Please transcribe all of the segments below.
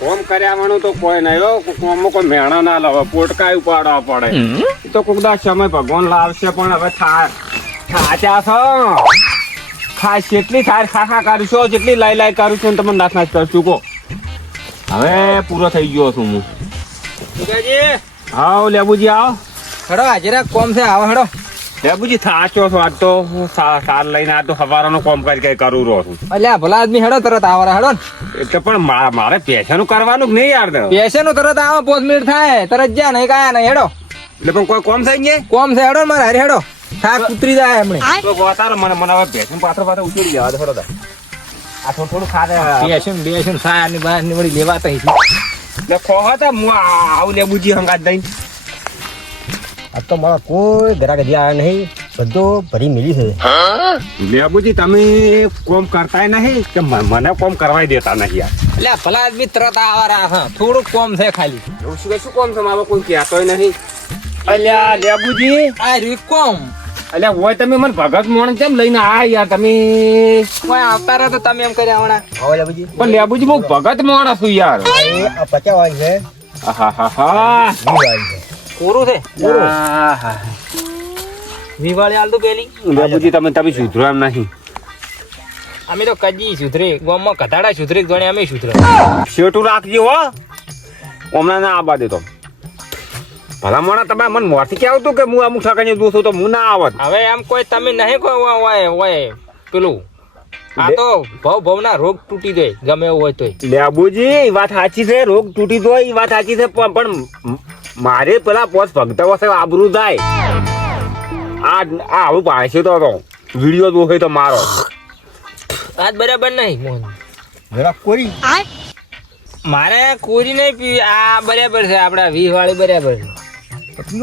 કોમ કર્યાવાનું તો કોઈ નહીં હો. કોમમાં કોઈ મેણા ના લાવે, પોટકા ઉપાડવા પડે. એ તો કોક દા સમય ભગવાન લાવશે, પણ હવે થાચા છો. ખાસ જેટલી થાય ખાખા કરું છું, જેટલી લાઈ કરું છું, તમને નાચ કરશું કહો. હવે પૂરો થઈ ગયો છું હું. આવો લેબુજી આવો. હેડો હાજરા કોમ છે, આવો હેડો. લેબુજી થાચો છો આજ તો. સાર લઈને આ તો સવારનો કોમ કરી કઈ કરું રહો છું. અલ્યા ભલા આદમી હેડો તરત આવરા હેડો ને. એટલે પણ મારે પૈસાનું કરવાનું જ નહીં યાર. પેશેનું તરત આવો 5 મિનિટ થાય તરત જા નહીં કાયા નહીં હેડો. એટલે પણ કોઈ કોમ થઈ ગયા કોમ છે હેડો મારે હારે હેડો. થાક ઉતરી જાય એમણે. તો ગોતારો મને હવે ભેંસનું પાછળ ઉછળી જવા દે. થોડો આ થોડું ખાધે બેસું સાયાની બહાર નીવડી લેવા તઈ એટલે ખોવા તો હું આવું લેબુજી હંગાત દઈને. આ તો મારા કોઈ ગ્રાહક હજી આવ્યા નહીં, બધું ભરી મિલી છે. લેબુજી તમે કોમ કરતાય નહીં કે મને કોમ કરવાય દેતા નહીં યાર. એટલે ભલા આદમી તરત આવરા હા થોડુંક કોમ છે ખાલી. શું કોમ છે મારો કોઈ કહેતોય નહીં. અલ્યા લેબુજી આ રીત કોમ. અલ્યા હોય તમે મને ભગત મોણ કેમ લઈને આ યાર તમે. કોઈ આવતા રહો તો તમે એમ કર્યા હમણાં. આવો લેબુજી. પણ લેબુજી હું ભગત મોણ છું યાર. આ 50 વાળી છે, હા હા હા 20 વાળી છે. કોરું છે હા. વિવાળી આલ દો પેલી. લેબુજી તમે સુધરો એમ નહીં. અમે તો કજી સુધરે ગામમાં કથાડા સુધરે ગણે અમે સુધરે. શેઠું રાખજો હો. હમણાં ના આવવા દેતો. ભલા મોણા તમે મને મોરથી કેવું તું કે હું અમુક ઠકાને દઉં છું તો હું ના આવત. હવે એમ કોઈ તમે નહીં કોઈ હોય પેલું આ તો ભવના રોગ તૂટી જાય ગમે એવું હોય તોય. લેબુજી એ વાત સાચી છે, રોગ તૂટી જાય એ વાત સાચી છે, પણ મારે પેલા પોચ ભગતા છે આબરૂ થાય. આ આવું પાછું તો વિડીયો જોશે તો મારો આજ બરાબર નહીં મોહન. જરા કોરી મારે કોરી નહીં પીવી. આ બરાબર છે આપડા 20 વાળી બરાબર છે.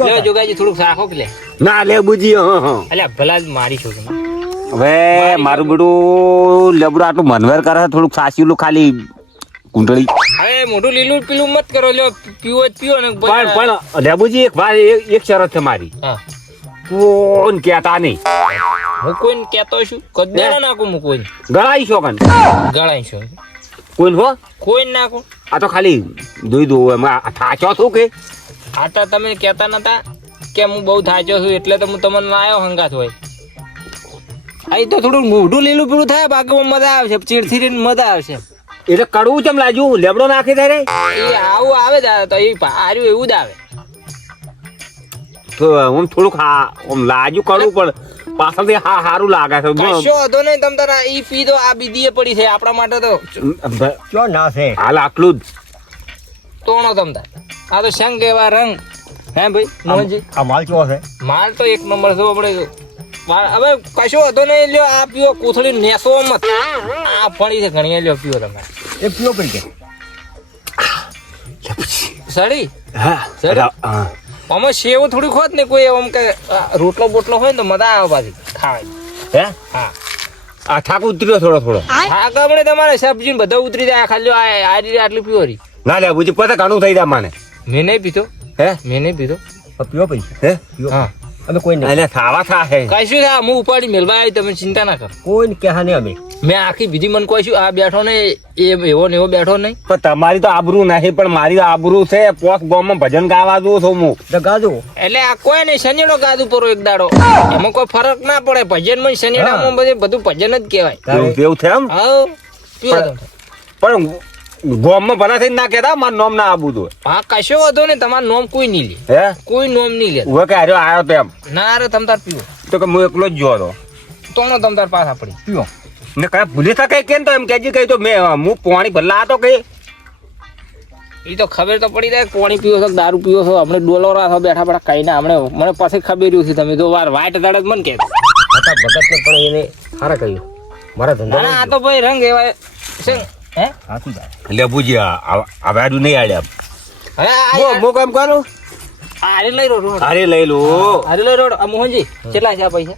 લે જોગાજી થોડુંક સાખો કે લે. ના લેબુજી હા. અલ્યા ભલા જ મારી છો તમે. હવે મારું બેડું લેબડું આટલું મનવેર કરે છે, થોડુંક સાચીલું ખાલી કુંડળી. હવે મોઢું લીલું પીલું મત કરો. લ્યો પીવો જ પીવો ને. પણ લેબુજી એક શરત છે મારી. હા કોણ કહેતા નહીં. હું કોઈને કહેતો છું કદેડા નાખું હું કોઈને. ગળાઈ છો કન ગળાઈશું કોઈને હો. કોઈને નાખું. આ તો ખાલી દોઈ દો એમાં થાચો છું કે આટા તમે કહેતા નતા કે હું બહુ થાચ્યો છું એટલે તો હું તમને ના આવ્યો હંગાત હોય. અહીં તો થોડું મોઢું લીલું પીળું થાય બાકી મજા આવશે. ચીડથી મજા આવશે. એટલે કડવું ચમ લાગ્યું લેબડો નાખી દે રે. એ આવું આવે જ તો એ આર્યું એવું જ આવે. તો હું થોડુંક લાગ્યું કડવું પણ પાછળથી સારું લાગે છે. કશો હતો નહીં તમ તારા ઈ પી દો. આ બીજી પડી છે આપણા માટે તો ક્યાં ના છે. હાલ આટલું જ તોણો તમ તાર. આ તો શંખ એવા રંગ હે ભાઈ મોહનજી. આ માલ કેવો છે. માલ તો એક નંબર છે આપણે. હવે કશો હતો નહીં. લ્યો આ પીવો કોથળી નેસો મત. આ પડી છે ઘણી. લ્યો પીવો તમે. એ પીવો પડી કે સડી હા. આમાં સેવ થોડી ખોત ને કોઈ આમ કે રોટલો બોટલો હોય ને તો મજા આવે પાછી ખાવાની. હે હા આ થાક ઉતર્યો થોડો. હા ગમણે તમારે સબ્જી ને બધા ઉતરી જાય. ખાલી આ રીતે આટલી પીવો રહી. ના લે પૂછી પતા ઘણું થઈ જાય મને. મેં નહીં પીતો. હે મેં નહીં પીતો. પીવો પડી હે હા અમે કોઈ નહીં. એટલે ખાવા થાય કશું થાય હું ઉપાડી મેળવા આવી. તમે ચિંતા ના કરો. કોઈ કહા નહીં અમે. મેં આખી બીજી મને કોઈ શું આ બેઠો નહીં એવો ને એવો બેઠો નહીં. પણ તમારી તો આબરૂ નહીં પણ મારી આબરૂ છે. પોસ ગામમાં ભજન ગાવા દઉં છું હું. તો ગાજો એટલે આ કોઈ નહીં શનિડો ગાધું પરો એક દાડો. એમાં કોઈ ફરક ના પડે. ભજન માં શનિડામાં બધું ભજન જ કહેવાય. એવું છે એમ. હા પીવો તમે. પણ ગામમાં ભલા થઈને ના કહેતા મારું નામ ના આબુ તો. હા કશો વધો ને તમારું નોમ કોઈ નહીં લે. હે કોઈ નોમ નહીં લે. ઉભો કે હાર્યો આવ્યો તો એમ ના રે તમ તાર પીવો. તો કે હું એકલો જ જોયો હતો. તોનો તમ તાર પાછા પડી પીવો. ને કઈ ભૂલી શકે કેમ તો એમ કહેજી કઈ તો મેં હું પાણી ભરલા હતો કે એ તો ખબર તો પડી જાય. પાણી પીવો છો દારૂ પીવો છો. આપણે ડોલોરા છો બેઠા બેઠા કઈ ના. હમણે મને પાસે ખબર રહ્યું છે. તમે તો વાર વાઈટ દાડે જ મને કહેતા. હતા ભગત ને પણ એને સારા કહ્યું મારા ધંધા. ના આ તો ભાઈ રંગ એવા છે. હે સાચી વાત. એટલે પૂછી હવે આડું નહીં આડ્યા. હવે હું કેમ કરું આરે લઈ રોડ. અરે લઈ લો. આરે લઈ રોડ. મોહનજી કેટલા છે આ પૈસા.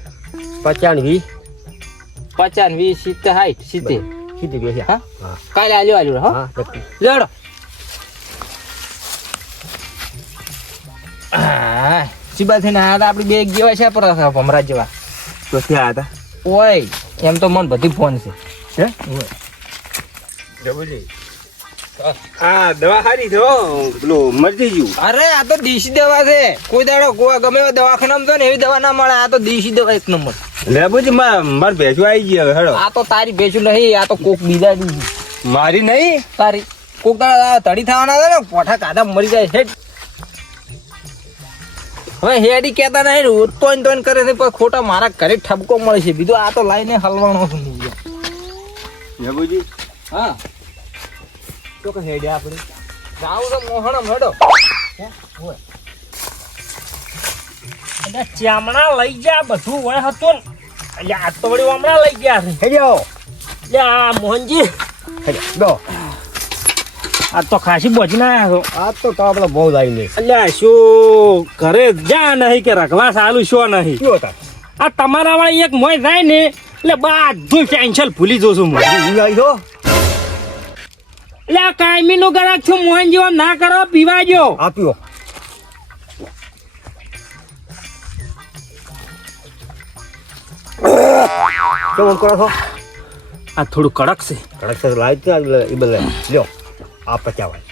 50 50 20 70 60 70 સીધી બેસી. હા કાલે આલ્યો હા હા લેડો. સીબા થઈને આ આપડી બે જેવા છે પર ભમરા જેવા તો ક્યાં હતા ઓય એમ તો મન બધી ફોન છે. હે ઓય. જબુજી આ દવા હારી છે હો, પેલું મરજી ગયું. અરે આ તો દેશી દવા છે. કોઈ દાડો ગમે એવા દવાખાનામાં જો ને એવી દવા ના મળે. આ તો દેશી દવા એક નંબર. લેબુજી માર ભેંસું આવી ગઈ હવે હેડો. આ તો તારી ભેંસું નહીં, આ તો કોક બીજા ની છે. મારી નહીં. તારી કોક દાડા તડી થવાના છે ને પોઠા કાઢા મરી જાય હેડ. હવે હેડી કેતા નહીં તોન કરે છે પણ ખોટા મારા ઘરે ઠપકો મળે છે. બીજું આ તો લાઈને હલવાનો છું હું. લેબુજી હા તો કે હેડે આપણે જાવ તો મોહણમ હેડો. એટલે ચામડા લઈ જા બધું હોય હતું ને. એટલે આ તો વળી હમણાં લઈ ગયા છે. હેડ્યો એટલે આ મોહનજી દો આ તો ખાસી બોજી ના આવ્યા છો. આ તો આપણે બહુ લાવીને એટલે શું ઘરે જા નહીં કે રખવા સાલું શું નહીં. કયો હતા આ તમારા વાળી એક મોય જાય ને એટલે બધું ટેન્શન ભૂલી જશું હું. આવી દો એટલે આ કાયમી નું ગરાક છું મોહન જેવો ના કરો પીવા જો. આપ્યો કેમ આમ કરો છો આ થોડું કડક છે. કડક સર લાવી છે એ બદલે લ્યો આ પચાવાય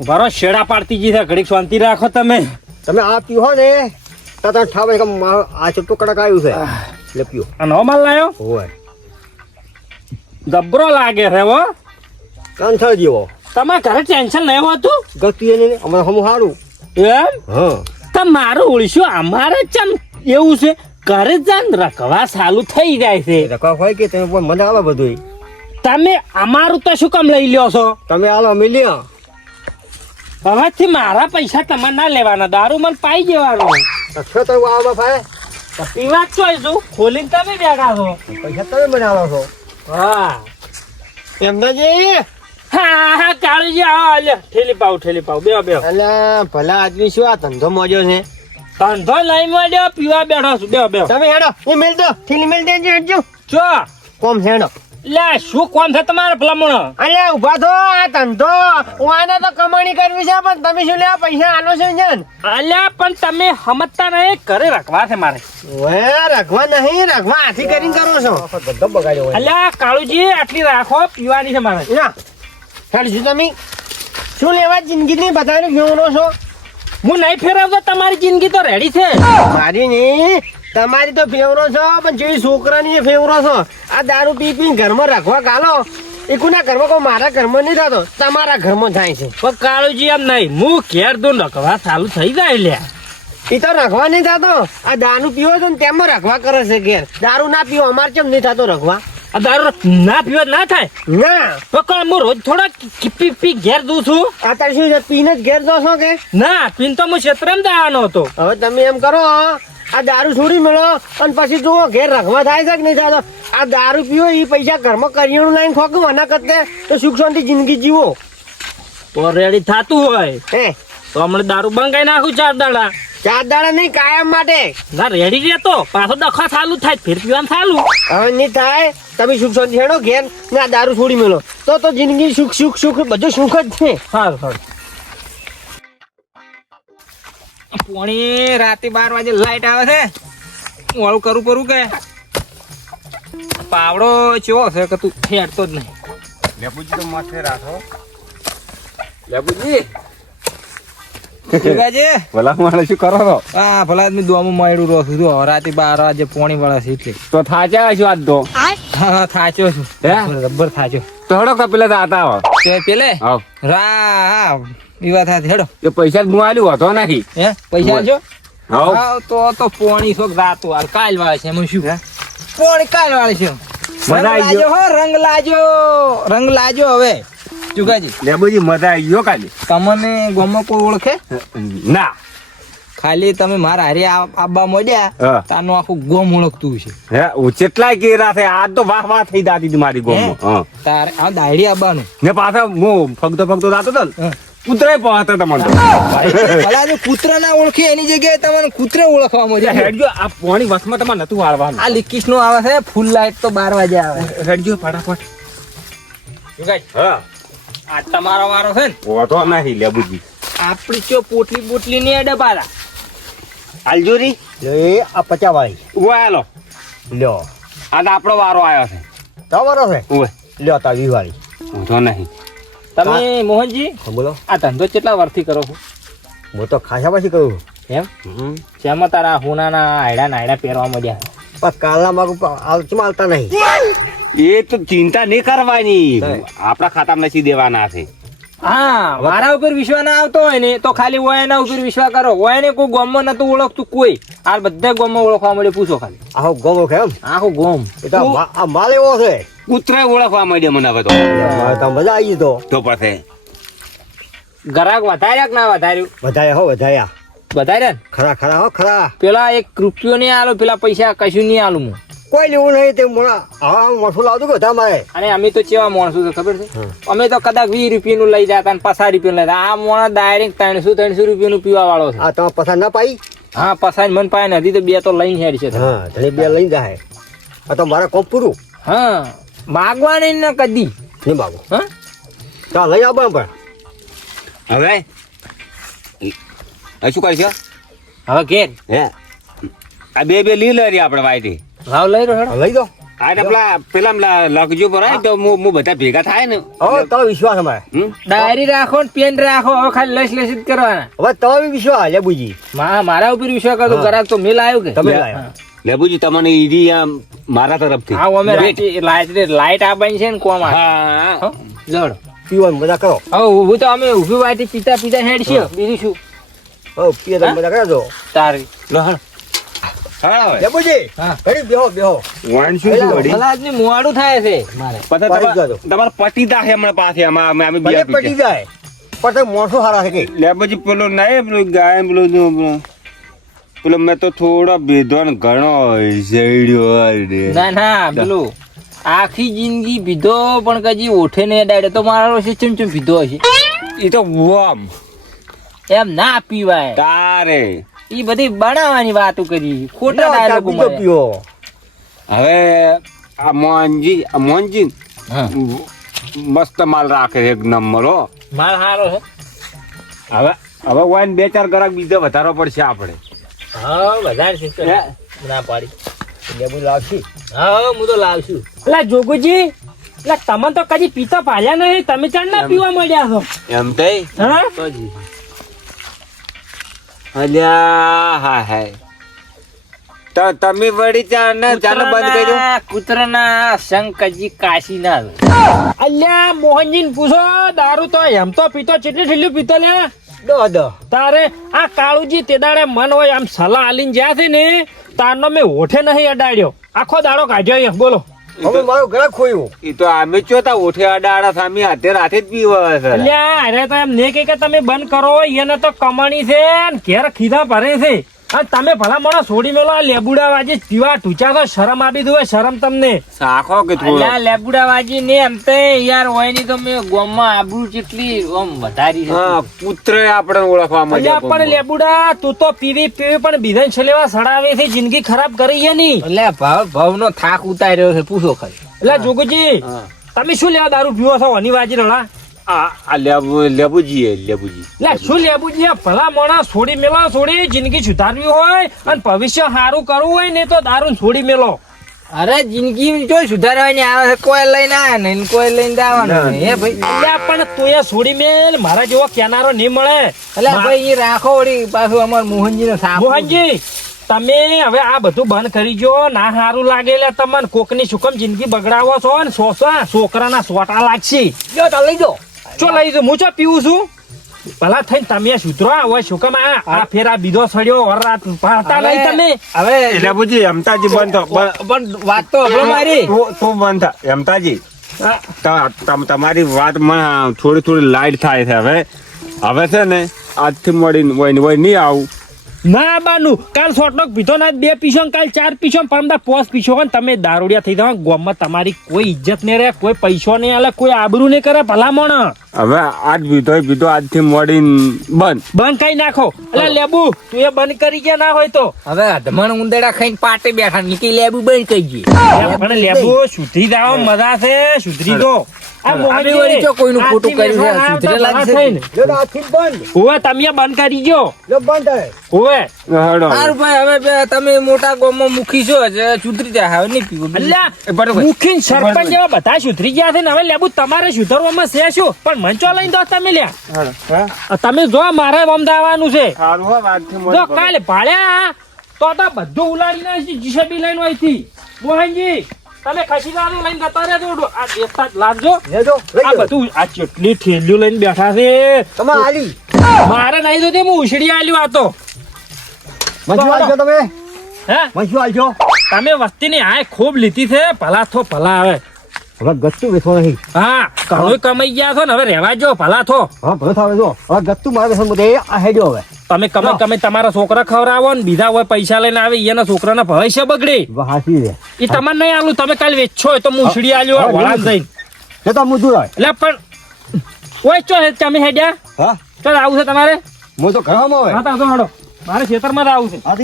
ઉભારો શેડા પાડતી જી છે ઘડીક શાંતિ રાખો તમે. તમે આ પીવો ને તો તને ઠાવે કે આ ચટુ કડક આવ્યું છે એટલે પીવો આ નો માલ લાયો હોય જબરો લાગે છે હો. કાંથળ જેવો તમારા ઘરે ટેન્શન નહીં હોતું ગતિ એને અમારે હમું સારું એમ. હા તમારું ઓળશું અમારે ચમ એવું છે ઘરે જાન રખવા સાલું થઈ જાય છે. રકવા હોય કે તમે પણ મને આલો બધું તમે અમારું તો શું કામ લઈ લ્યો છો. તમે આલો અમે લ્યો હવેથી મારા પૈસા તમારે ના લેવાના દારૂ મને પાઈ જવાનો. છો તો આવા ભાઈ તો પીવા જ છું ખોલીને તમે બેઠા છો. પૈસા તમે મને આલો છો હા એમનાજી હા હા કાળુજી આવો લે ઠેલી પાવ બેહો એટલે ભલા આદમી શું આ ધંધો મોજો છે ધંધો લઈ મળ્યો પીવા બેઠો છું બેહો તમે હેડો એ મેલ દો થેલી મેલ દેજો હેડજો ચો કોમ હેડો લે શું કોમ છે તમારે ભલામણો. અરે ઉભા થો આ ધંધો વાને તો કમાણી કરવી છે પણ તમે શું લેવા પૈસા આનો છે જન અલ્યા પણ તમે સમજતા નહીં ઘરે રખવા છે મારે. વે રખવા નહીં રખવા હાથી કરીને કરો છો ધંધો બગાડ્યો હોય અલ્યા કાળુજી આટલી રાખો પીવાની છે મારે. ના હેડજો તમે શું લેવા જિંદગીની બધાને ફેવરો છો હું નહીં ફેરવતો તમારી જિંદગી તો રેડી છે. મારી નહીં તમારી તો ફેવરો છો પણ જેવી છોકરાની ફેવરો છો આ દારૂ પી પી ઘરમાં રાખવા ગાલો એ કોના ઘરમાં કોઈ મારા ઘરમાં નહીં થતો તમારા ઘરમાં થાય છે પણ કાળુજી એમ નહીં હું ઘેર દો રખવા ચાલુ થઈ જાય લ્યા. એ તો રખવા નહીં થતો આ દારૂ પીવો છો ને તેમાં રખવા કરે છે ઘેર દારૂ ના પીવો અમારે કેમ નહીં થતો રખવા આ દારૂ ના પીવા ના થાય ના તો કોણ હું રોજ થોડા પી ઘેર દઉં છું. અત્યારે શું છે પીને જ ઘેર દો છો કે ના પીન તો હું ક્ષેત્રમાં જવાનો હતો. હવે તમે એમ કરો આ દારૂ છોડી મેળો અને પછી જુઓ ઘેર રખવા થાય છે કે નહીં થતો આ દારૂ પીવો એ પૈસા ઘરમાં કરિયાણું લાઈને ખોકું આના કરતે તો સુખ શાંતિ જિંદગી જીવો તો રેડી થતું હોય હે તો હમણાં દારૂ બંગાઈ નાખું 4 દાડા. 4 દાડા નહીં કાયમ માટે ના રેડી રહેતો પાછો દખા ચાલુ થાય ફેર પીવાનું ચાલુ. હવે નહીં થાય તમે સુખ શાંતિ હેડો ઘેર ને આ દારૂ છોડી મેળો તો જિંદગી સુખ સુખ સુખ બધું સુખ જ છે સારું સારું. પોણી રાતે 12 વાગે લાઈટ આવે છે. વાળું કરું કરું કે પાવડો ચેવો છે કે તું હેડતો જ નહીં. લેબુજી તો મસ્ત રાખો. લેબુજી જુગાજી ભલા માણસ શું કરો છો? હા ભલા આદમી દોમું માયડું રહું છું. જો રાતે 12 વાગે પોણી વાળા છે એટલે તો થાચા હશો આજ તો. હા થાચો છું હે? રબર થાચો તો હેડો કપિલા દાતા આવો. તે પેલે આવ હા વિવાદ થાય હેડો. એ પૈસા જ હું આલ્યું હતો નથી. હે પૈસા આલજો. આવ હા તો પોણી શોખ રાતું હાલ કાલ વાળે છે એમાં શું પોણી કાલ વાળે છે. મજા આવી ગયો. રંગ લાજો હવે જુગાજી. લેબુજી મજા આવી ગયો કાલે. તમને ગામમાં કોઈ ઓળખે ના ખાલી તમે મારા હારે આબા મોડ્યા હા. તાનું આખું ગોમ ઓળખતું છે. હે હું કેટલાય કેરા છે આજ તો વાહ વાહ થઈ દાતી હતી મારી ગોમમાં. હા તારે આ દાયડી આબાનું ને પાછા હું ફગતો જાતો હતો ને કૂતરાય પહોંચતા તમને. ભલા જો કૂતરો ના ઓળખે એની જગ્યાએ તમને કૂતરે ઓળખવા મળે. હેડજો આ પોણી વસમાં તમારે નતું વાળવાનું. આ લીકીશ નું આવે છે ફૂલ લાઈટ તો 12 વાગે આવે. હેડજો ફટાફટ. જુગાજી હા આ તમારો વારો છે ને ઓતો નહીં લેબુજી. આપડી ચો પોટલી ની ડબારા હાલજોરી એ આ 50 વાળી ઉવા આલો લ્યો આજ આપણો વારો આવ્યો છે. તમારો છે ઉવે લ્યો તા વિવાળી વાંધો નહીં. તમે મોહનજી હા, બોલો આ ધંધો કેટલા વર્ષથી કરો છો હું તો ખાસા પછી કરું એમ શેમાં તારા હોનાના આયડા નાયડા પહેરવા મળ્યા પણ કાલના માગું આલચમાં આલતા નહીં એ તો ચિંતા નહીં કરવાની, સાહેબ. આપણા ખાતામાં નથી દેવાના છે. હા મારા ઉપર વિશ્વાસ ના આવતો હોય ને તો ખાલી ઓયના ઉપર વિશ્વાસ કરો. ઓયને કોઈ ગામમાં નતું ઓળખતું કોઈ, આ બધા ગામમાં ઓળખવા મળે, પૂછો ખાલી. આખો ગોમો કે એમ આખો ગોમ એ તો આ માલ એવો છે કૂતરા ઓળખવા માંડ્યા મને હવે તો. મારે તો મજા આવી તો તો પછી ગ્રાહક વધાર્યા કે ના વધાર્યું? વધાયા હો વધાયા વધાર્યા ને? ખરા ખરા હો ખરા પેલા 1 રૂપિયો નહીં આલો, પેલા પૈસા કશું નહીં આલું હું. કોઈ લેવું નહીં તે મોડા હા મોઠું લાવતું કે બધા મારે અને અમે તો કેવા માણસો છે ખબર છે? અમે તો કદાચ 20 રૂપિયાનું લઈ જતા અને 50 રૂપિયાનું લઈ જતા. આ મોણા ડાયરેક્ટ 300 રૂપિયાનું પીવા વાળો છે. આ તમે પસાર ના પાઈ હા પસાર મન પાય નથી તો 2 તો લઈને હેડ છે. હા તને બે લઈ જાય આ તો મારે કોમ પૂરું હા માગવાની ને કદી. નહીં માગું હા ચાલ લઈ આવો પણ હવે શું કરશે? હવે ઘેર હે આ બે લઈ લે આપણે વાયટી. ભાવ લઈ રહ્યો. લઈ દો આ પેલા લખજો પર તો હું બધા ભેગા થાય ને. હવે તો વિશ્વાસ અમારે હમ? ડાયરી રાખો ને પેન રાખો, હવે ખાલી લસ લસ જ કરવાના. હવે તો વિશ્વાસ લેબુજી મારા ઉપર વિશ્વાસ કરતો હા. ગ્રાહક તો મેલ આવ્યો કે તમે હા. લાયા લેબુજી તમને ઈડી આમ મારા તરફથી. હા અમે લાઈટ આપવાની છે ને કોમ આ. હા હો, જડ પીવાની મજા કરો હવે ઊભું તો અમે ઊભી વાટી પીતા હેડ છે. બીજું શું હવે પીએ તો મજા કરજો તારી લો હાલ. હાલ હવે. લેબુજી હા. ઘડી બેહો બેહો વાણ શું છે વળી? ભલા આદમી મોડું થાય છે મારે. પછી પાડી જાજો. તમારે પટી દાખે હમણાં પાસે અમે બે ભલે પટી જાય પણ તે મોણસો હારા છે કે લેબુજી પેલો નહીં પેલું ગાય પેલો મેં તો થોડો ભેદવાન ઘણો જઈડ્યો. ના ના પેલું આખી જિંદગી પીધો પણ કદી ઓઠે ને અડાડે તો મારો છે ચમચમ પીધો હશે. એ તો વોમ એમ ના પીવાય. તારે ઈ બધી બનાવવાની વાતો કરી, ખોટા લ્યો, ડાયલોગ બીજો પીવો હવે આ મોહનજી હા મસ્ત માલ રાખે છે એક નંબર હો. માલ હારો છે. હવે વાઈન 2-4 ગ્રાહક બીજો વધારવો પડશે આપણે. હા વધારે છે હે? ના પાડી. લેબુ લાવશી હા હું તો લાવશું. એટલે જોગુજી એટલે તમે તો કદી પીતો પાલ્યા નહીં, તમે ચાલ ના પીવા મળ્યા છો એમ થઈ હા અલ્યા હા હા તો તમે વળી ચાલુ બંધ કરી દો. કૂતરાના શંકરજી કાશી ના અલ્યા મોહનજી ને પૂછો દારૂ તો એમ તો પીતો ચેટલી ઠેલ્યું પીતો લે દો તારે આ કાળુજી તે દાડે મન હોય આમ સલાહ આલીને જ્યાં છે ને તારનો મેં હોઠે નહીં અડાડ્યો, આખો દાડો કાઢ્યો અહીંયા. બોલો હવે મારું ઘર ખોયું એ તો અમે ચોતા ઓઠે અડાડા સામે હાથે રાતે જ પીવા છે. અલ્યા અરે તો એમ ને કે તમે બંધ કરો, એને તો કમાણી છે ને ઘેર ખીધા ભરે છે. અને તમે ભલા મને છોડી મેલો આ લેબુડા વાજી પીવા ટૂચા તો શરમ આપી દઉં શરમ તમને. સાખો કે થોડો અલ્યા લેબુડા વાજી ને એમ તે યાર હોય ની તો મેં ગોમમાં આબરૂ જેટલી આમ વધારી છે. હા પુત્ર આપણે ઓળખવા અલ્યા પણ મળ્યા. લેબુડા તું તો પીવી પણ બીજા છેલેવા સડાવે છે, જિંદગી ખરાબ કરી છે ની. એટલે ભાવ નો થાક ઉતાર્યો છે, પૂછો ખાલી. એટલે જોગુજી હા. તમે શું લેવા દારૂ પીવો છો હની વાજી રડા? આ લેબુજી લે શું લેબુજી આ ભલા મોણા છોડી મેલો, છોડી જિંદગી સુધારવી હોય અને ભવિષ્ય સારું કરવું હોય ને તો દારૂ છોડી મેલો. અરે જિંદગી જો સુધારવાની આવે છે, કોઈ લઈને આવે ને કોઈ લઈને જવાનું હે ભાઈ. અલ્યા પણ તું એ છોડી મેલ, મારા જેવો કેનારો નહીં મળે. એટલે ભાઈ એ રાખો વળી પાછું અમાર મોહનજી ને સાફ. મોહનજી તમે હવે આ બધું બંધ કરી જો, ના સારું લાગે એટલે તમને કોકની સુકમ જિંદગી બગડાવો છો ને છોકરાના સોટા લાગશે. જો તો લઈ જાઓ ચો લઈ જાઉં, હું ચો પીવું છું ભલા થઈને તમે સુધરો હોય સુકમ આ ફેરા બીજો સડ્યો વરરાત પાડતા નહીં તમે. હવે લેબુજી એમતાજી બંધ પણ વાત તો હમણાં મારી તું બંધ થા એમતાજી. તમારી વાત મને થોડી લાઈટ થાય છે. હવે છે ને આજથી મળીને હોય નહીં આવું. ના બાનું કાલ સોટનો પીધો ના 2 પીશો ને કાલ 4 પીશો ને પરમદા 5 પીશો ને તમે દારૂડિયા થઈ જાવ. ગામમાં તમારી કોઈ ઇજ્જત નહીં રહે, કોઈ પૈસો નહીં આલે, કોઈ આબરૂ નહીં કરે ભલામણ. હવે આજ પીધો આજથી મળીને બંધ કરી નાખો. એટલે લેબુ તું એ બંધ કરી ગયા ના હોય તો હવે અધમણ ઉંદેડા ખાઈને પાટે બેઠા નીકળી લેબુ બંધ કરી ગઈ. પણ લેબુ સુધરી જાવ, મજા છે સુધરી દો. આ મોહનજી, આપણે વળી જો કોઈનું ખોટું કર્યું છે, આટલી સુધરે લાગશે. થઈને. જો તો આજથી બંધ ઓવે તમે બંધ કરી ગયો જો બંધ થાય ઓવે હેડો. સારું ભાઈ હવે તમે મોટા ગામમાં મુખી છો જે સુધરી જાય હવે નહીં પીવું અલ્યા બરોબર. મુખી ને સરપંચ જેવા બધા સુધરી ગયા છે ને હવે લેબુ તમારે સુધરવામાં છે શું પણ મંચો લઈને દો તમે લ્યા હેડો. હા? આ તમે જો મારે અમદાવાનું છે સારું હો, વાતથી મોજ જો કરો. કાલે ભાળ્યા તો બધું ઉલાડી નાખી જીસીબી લઈને અહીંથી મોહનજી તમે ખસી ગાડી લઈને જતા રહેજો આ દેખતા જ લાગજો લેજો આ બધું આ કેટલી થેલીઓ લઈને બેઠા છે તમે આલી મારે નહીં તો તે હું ઉછળી આલ્યું આ તો મજુ આલજો તમે હે મજુ આલજો તમે વસ્તીની આય ખૂબ લીધી છે ભલા થો ભલા આવે હવે ગત્તુ બેસો નહીં હા ઘણું કમાઈ ગયા છો ને હવે રહેવા જો ભલા થો હા ભલે થાવે જો હવે ગત્તુ મારે બેસો બધે આ હેડ્યો હવે તમે તમે તમારા છોકરા ખવડાવો ને બીજા હોય પૈસા લઈને આવે એના છોકરાના ભવિષ્ય બગડે હાસી રે એ તમને નહીં આલું તમે કાલે વેચો હોય તો હું ઉછળી આલ્યો હા, વળાંક નહીં. જઈને તે તો મુદુ રહે એટલે પણ ઓય ચો હે તમે હેડ્યા હા ચાલ આવું છે તમારે હું તો ઘરમાં હોય હા તો હડો મારે ખેતરમાં જ આવું છે હા તો